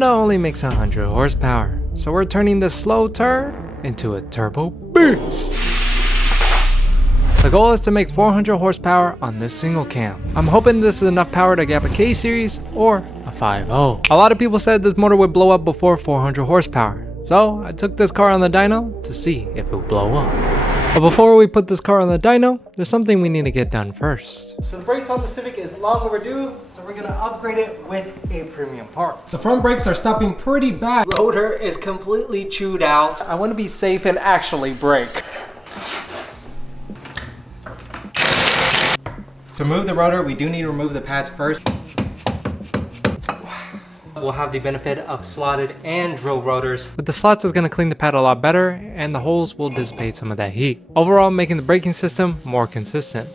Honda only makes 100 horsepower, so we're turning the slow turd into a turbo beast. The goal is to make 400 horsepower on this single cam. I'm hoping this is enough power to get up a K series or a 5.0. A lot of people said this motor would blow up before 400 horsepower, so I took this car on the dyno to see if it would blow up. But before we put this car on the dyno, there's something we need to get done first. So the brakes on the Civic is long overdue, so we're gonna upgrade it with a premium part. The front brakes are stopping pretty bad. Rotor is completely chewed out. I wanna be safe and actually brake. To remove the rotor, we do need to remove the pads first. We'll have the benefit of slotted and drill rotors. With the slots, it's going to clean the pad a lot better, and the holes will dissipate some of that heat. Overall, making the braking system more consistent.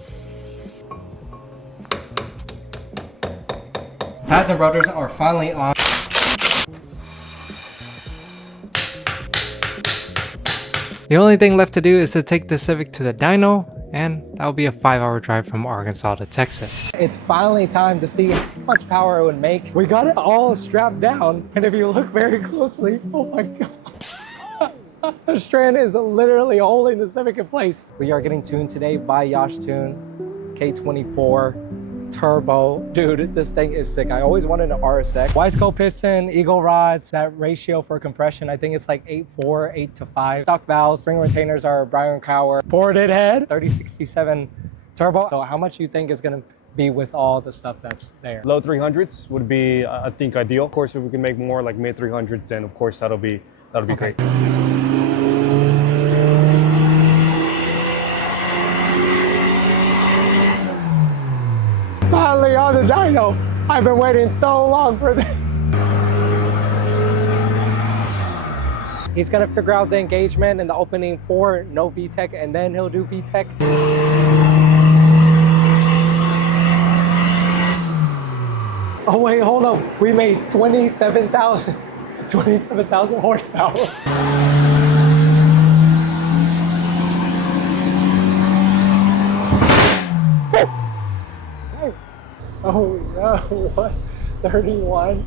Pads and rotors are finally on. The only thing left to do is to take the Civic to the dyno, and that will be a 5-hour drive from Arkansas to Texas. It's finally time to see how much power it would make. We got it all strapped down, and if you look very closely, oh my god. The strand is literally holding the Civic in place. We are getting tuned today by Yash Tune, K24. Turbo. Dude, this thing is sick. I always wanted an RSX. Wise-coil piston, eagle rods, that ratio for compression, I think it's like 8.4, 8:5. Stock valves, spring retainers are Brian Cower. Ported head, 3067 turbo. So how much you think is gonna be with all the stuff that's there? Low 300s would be, I think, ideal. Of course, if we can make more like mid 300s, then of course that'll be great. Finally on the dyno. I've been waiting so long for this. He's gonna figure out the engagement and the opening for no VTEC, and then he'll do VTEC. Oh wait, hold on. We made 27,000 horsepower. Oh no, what? 31?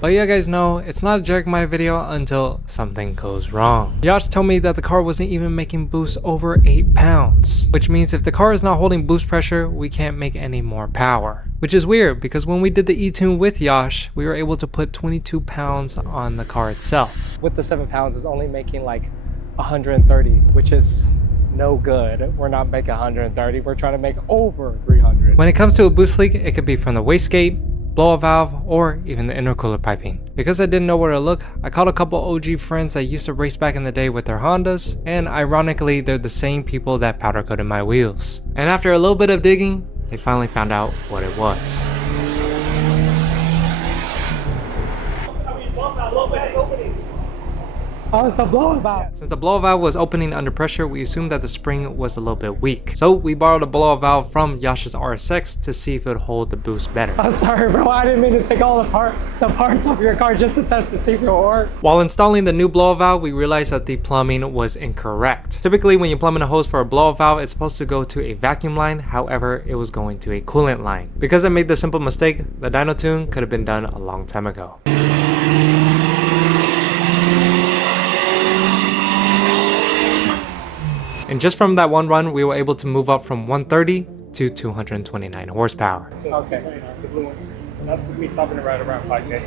But you guys know, it's not a Jerk My video until something goes wrong. Yash told me that the car wasn't even making boost over 8 pounds. Which means if the car is not holding boost pressure, we can't make any more power. Which is weird, because when we did the E-Tune with Yash, we were able to put 22 pounds on the car itself. With the 7 pounds, it's only making like 130, which is no good. We're not making 130, we're trying to make over 300. When it comes to a boost leak, it could be from the wastegate, blow-off valve, or even the intercooler piping. Because I didn't know where to look, I called a couple OG friends that used to race back in the day with their Hondas, and ironically, they're the same people that powder coated my wheels. And after a little bit of digging, they finally found out what it was. Oh, it's the blow-off valve. Since the blow-off valve was opening under pressure, we assumed that the spring was a little bit weak. So we borrowed a blow-off valve from Yash's RSX to see if it would hold the boost better. I'm sorry, bro. I didn't mean to take all the parts off your car just to test to see if it will work. While installing the new blow-off valve, we realized that the plumbing was incorrect. Typically, when you plumb in a hose for a blow-off valve, it's supposed to go to a vacuum line. However, it was going to a coolant line. Because I made the simple mistake, the dyno tune could have been done a long time ago. And just from that one run, we were able to move up from 130 to 229 horsepower. So okay. The blue one. And that's me stopping it right around 5K.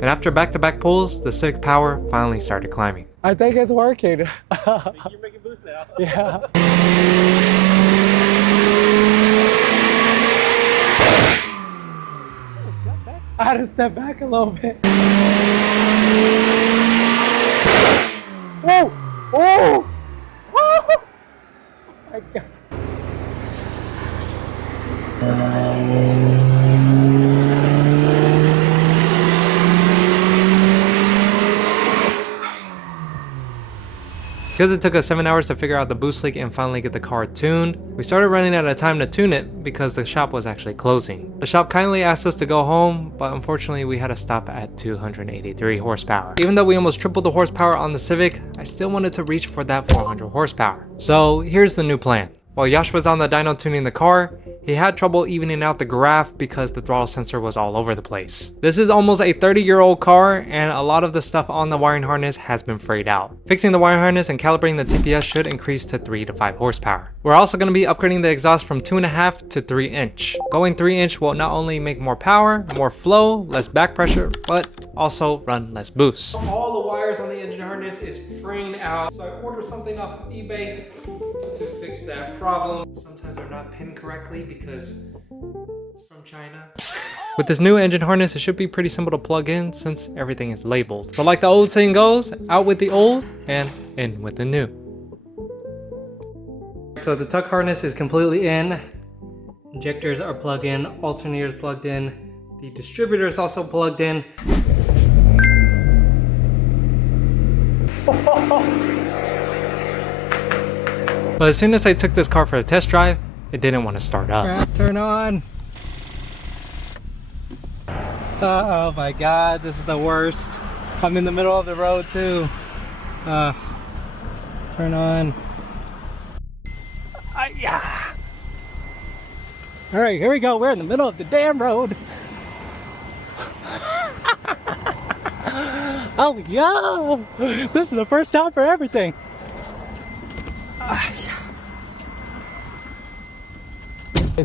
And after back-to-back pulls, the Civic power finally started climbing. I think it's working. You're making boost now. Yeah. I had to step back a little bit. Whoa! Oh! Oh! My God. Because it took us 7 hours to figure out the boost leak and finally get the car tuned, we started running out of time to tune it because the shop was actually closing. The shop kindly asked us to go home, but unfortunately we had to stop at 283 horsepower. Even though we almost tripled the horsepower on the Civic, I still wanted to reach for that 400 horsepower. So here's the new plan. While Yash was on the dyno tuning the car, he had trouble evening out the graph because the throttle sensor was all over the place. This is almost a 30-year-old car, and a lot of the stuff on the wiring harness has been frayed out. Fixing the wiring harness and calibrating the TPS should increase to 3 to 5 horsepower. We're also going to be upgrading the exhaust from 2.5 to 3 inch. Going 3 inch will not only make more power, more flow, less back pressure, but also run less boost. All the wires on the engine harness is fraying out, so I ordered something off of eBay to fix that problem. Sometimes they're not pinned correctly because it's from China. With this new engine harness, it should be pretty simple to plug in since everything is labeled. So like the old saying goes, out with the old and in with the new. So the tuck harness is completely in. Injectors are plugged in, alternators plugged in. The distributor is also plugged in. But as soon as I took this car for a test drive, it didn't want to start up. Turn on. Oh my god, this is the worst. I'm in the middle of the road too. Turn on. Yeah. All right, here we go. We're in the middle of the damn road. Oh yeah, this is the first time for everything.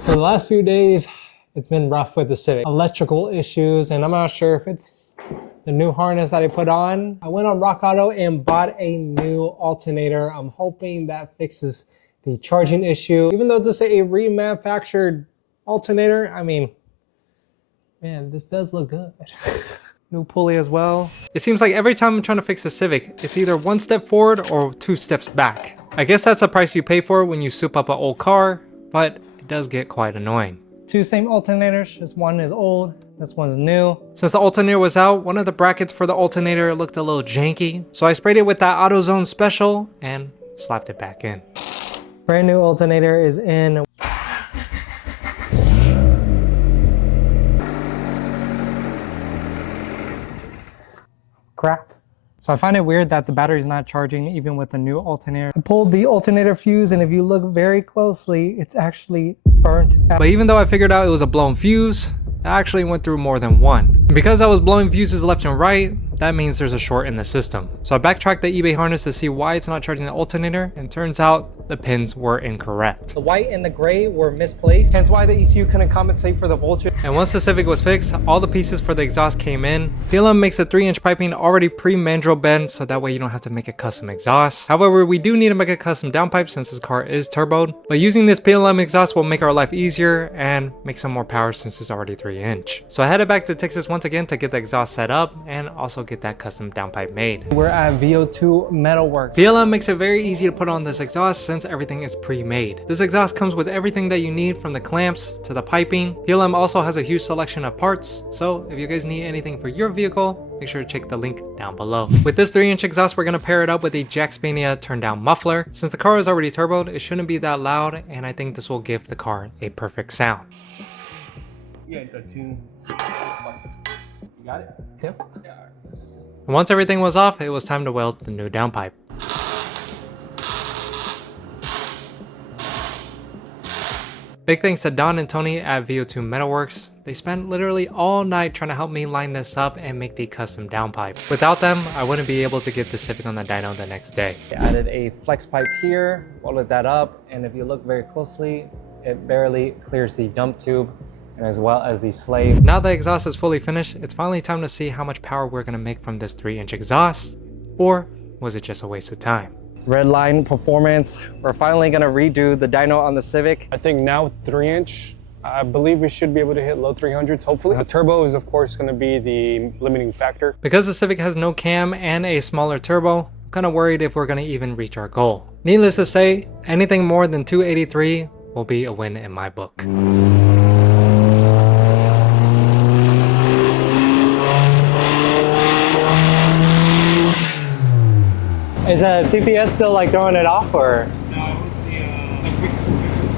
So the last few days, it's been rough with the Civic. Electrical issues, and I'm not sure if it's the new harness that I put on. I went on Rock Auto and bought a new alternator. I'm hoping that fixes the charging issue. Even though this is a remanufactured alternator, I mean, man, this does look good. New pulley as well. It seems like every time I'm trying to fix a Civic, it's either 1 step forward or 2 steps back. I guess that's the price you pay for when you soup up an old car, but it does get quite annoying. 2 same alternators, this one is old, this one's new. Since the alternator was out, one of the brackets for the alternator looked a little janky, so I sprayed it with that AutoZone Special and slapped it back in. Brand new alternator is in. Crap. So I find it weird that the battery's not charging even with the new alternator. I pulled the alternator fuse, and if you look very closely, it's actually burnt out. But even though I figured out it was a blown fuse, I actually went through more than one. And because I was blowing fuses left and right, that means there's a short in the system. So I backtracked the eBay harness to see why it's not charging the alternator, and turns out the pins were incorrect. The white and the gray were misplaced, hence why the ECU couldn't compensate for the voltage. And once the Civic was fixed, all the pieces for the exhaust came in. PLM makes a 3-inch piping already pre-mandrel bent, so that way you don't have to make a custom exhaust. However, we do need to make a custom downpipe since this car is turboed. But using this PLM exhaust will make our life easier and make some more power since it's already 3-inch. So I headed back to Texas once again to get the exhaust set up and also get that custom downpipe made. We're at VO2 Metalworks. PLM makes it very easy to put on this exhaust since everything is pre-made. This exhaust comes with everything that you need, from the clamps to the piping. PLM also has a huge selection of parts, so if you guys need anything for your vehicle, make sure to check the link down below. With this 3-inch exhaust, we're going to pair it up with a Jackspania turn down muffler. Since the car is already turboed, it shouldn't be that loud, and I think this will give the car a perfect sound. Yeah, the tune. You got it? Yep. And once everything was off, it was time to weld the new downpipe. Big thanks to Don and Tony at VO2 Metalworks. They spent literally all night trying to help me line this up and make the custom downpipe. Without them, I wouldn't be able to get the Civic on the dyno the next day. I added a flex pipe here, welded that up, and if you look very closely, it barely clears the dump tube, and as well as the slave. Now the exhaust is fully finished, it's finally time to see how much power we're gonna make from this 3-inch exhaust, or was it just a waste of time? Red line performance. We're finally gonna redo the dyno on the Civic. I think now with 3-inch, I believe we should be able to hit low 300s, hopefully. The turbo is of course gonna be the limiting factor. Because the Civic has no cam and a smaller turbo, I'm kinda worried if we're gonna even reach our goal. Needless to say, anything more than 283 will be a win in my book. Is TPS still like throwing it off, or? No, it's the quick spool feature.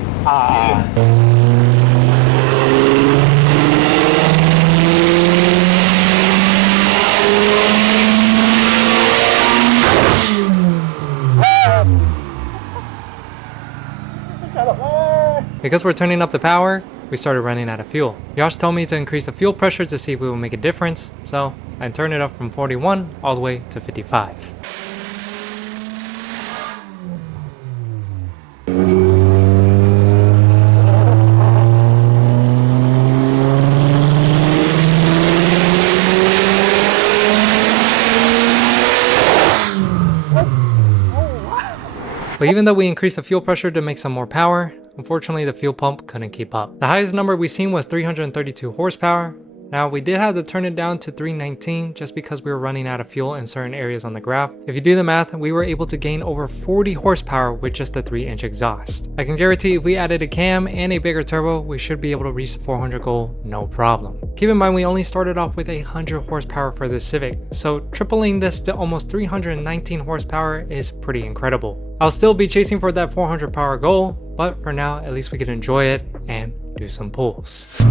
Shut Because we're turning up the power, we started running out of fuel. Josh told me to increase the fuel pressure to see if we will make a difference, so I turned it up from 41 all the way to 55. But even though we increased the fuel pressure to make some more power, unfortunately the fuel pump couldn't keep up. The highest number we seen was 332 horsepower. Now we did have to turn it down to 319 just because we were running out of fuel in certain areas on the graph. If you do the math, we were able to gain over 40 horsepower with just the 3-inch exhaust. I can guarantee if we added a cam and a bigger turbo, we should be able to reach the 400 goal no problem. Keep in mind we only started off with 100 horsepower for the Civic, so tripling this to almost 319 horsepower is pretty incredible. I'll still be chasing for that 400 power goal, but for now at least we can enjoy it and do some pulls.